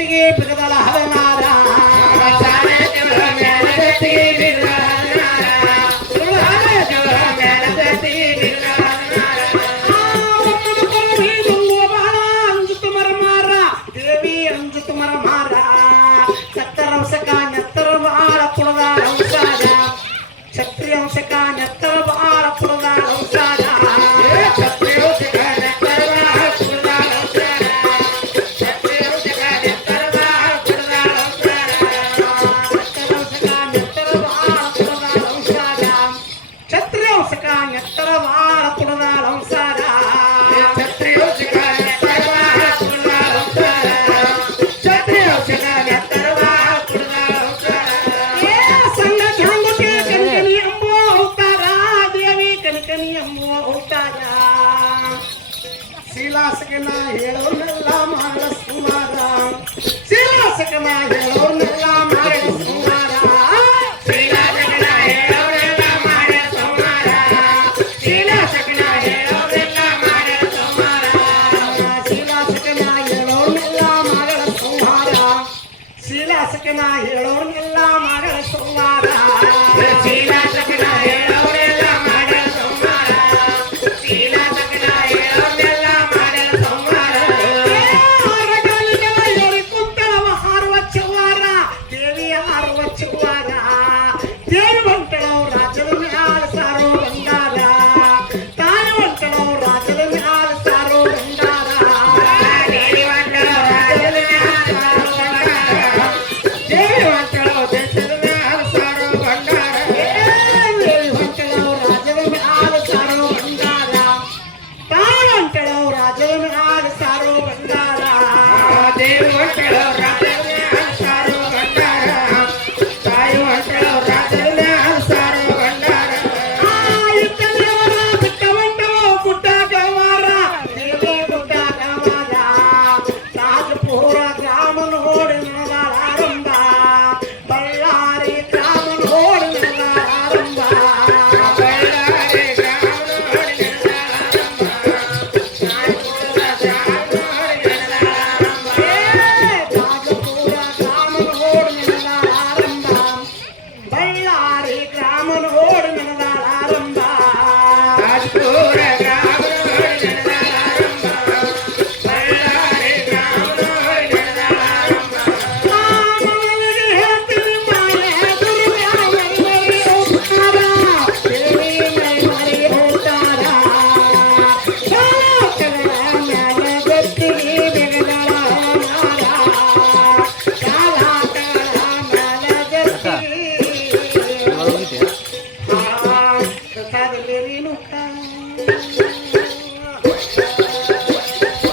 ಬೆಟ್ಟಿಗೆ ಬಿಡದಳ ಹದನಾರ ದೇವಿ ಅಂಜುತು ಮರ ಮಾರ ಕತ್ತರ ಅಂಶಕ ನೆತ್ತರ ಬಾಳ ಕುಳದ ಅಂಸಾದ ಕ್ಷತ್ರಿಯ ಅಂಶಕ ನೆತ್ತರ ಬಾಳ ಕುಳದ ಅಂಸಾದ शीलासकನ ಹೇಳೋನೆಲ್ಲ ಮಾಡಲ ಸುಮಾರ शीलासकನ ಹೇಳೋನೆಲ್ಲ ಮಾಡಲ ಸುಮಾರ शीलासकನ ಹೇಳೋನೆಲ್ಲ ಮಾಡಲ ಸುಮಾರ शीलासकನ ಹೇಳೋನೆಲ್ಲ ಮಾಡಲ ಸುಮಾರ शीलासकನ ಹೇಳೋನೆಲ್ಲ ಮಾಡಲ ಸುಮಾರ शीलासकನ ಹೇಳೋನೆಲ್ಲ ಮಾಡಲ ಸುಮಾರ